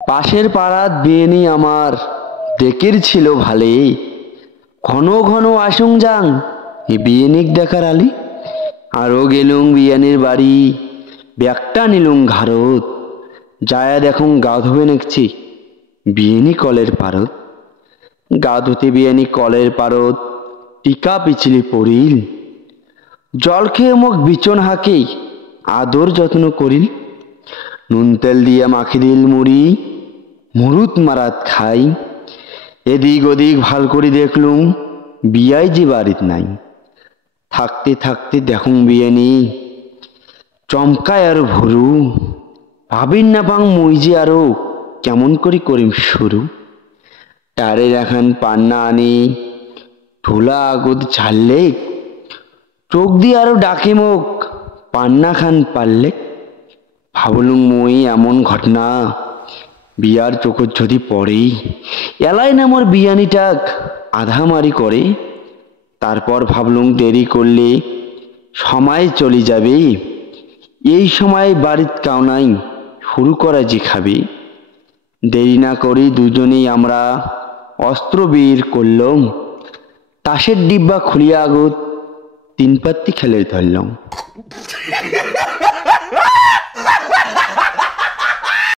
পাশের পাড়াত বিয়েনি আমার দেখির ছিল ভালে, ঘন ঘন আসুং যাং এ বিয়েনিক দেখার আলি। আরো গেলুম বিয়ানির বাড়ি, ব্যাগটা নিলুম ঘাড়ত, যায়া দেখুন গা ধুবে নেকছি বিয়েনি কলের পারত। গা ধুতে বিয়ানি কলের পারত টিকা পিছলি পড়িল, জল খেয়ে মুখ বিচন হাঁকেই আদর যত্ন করিল। নুন তেল দিয়া মাখি দিল মুড়ি, মুরুত মারাত খাই। এদিক ওদিক ভাল করে দেখলুম বিয়াই যে বাড়িত নাই। থাকতে থাকতে দেখুন বিয়ানি চমকায় আর ভরু, ভাবিন না পাং মুই যে আরো কেমন করি করিম শুরু। টারের এখন পান্না আনি ঠোলা আগদ ছাড়লে, চোখ দিয়ে আরো ডাকে মুখ পান্না খান পারলে। ভাবলুম মই এমন ঘটনা বিয়ার চোখত যদি পড়ে, এলাই না মোর বিয়ানিটাক আধামারি করে। তারপর ভাবলুম দেরি করলে সময় চলে যাবে, এই সময় বাড়িত কাউ নাই শুরু করা যে খাবে। দেরি না করি দুজনেই আমরা অস্ত্র বের করলাম, তাসের ডিব্বা খুলিয়া আগত তিন পাত্তি খেলে ধরলাম।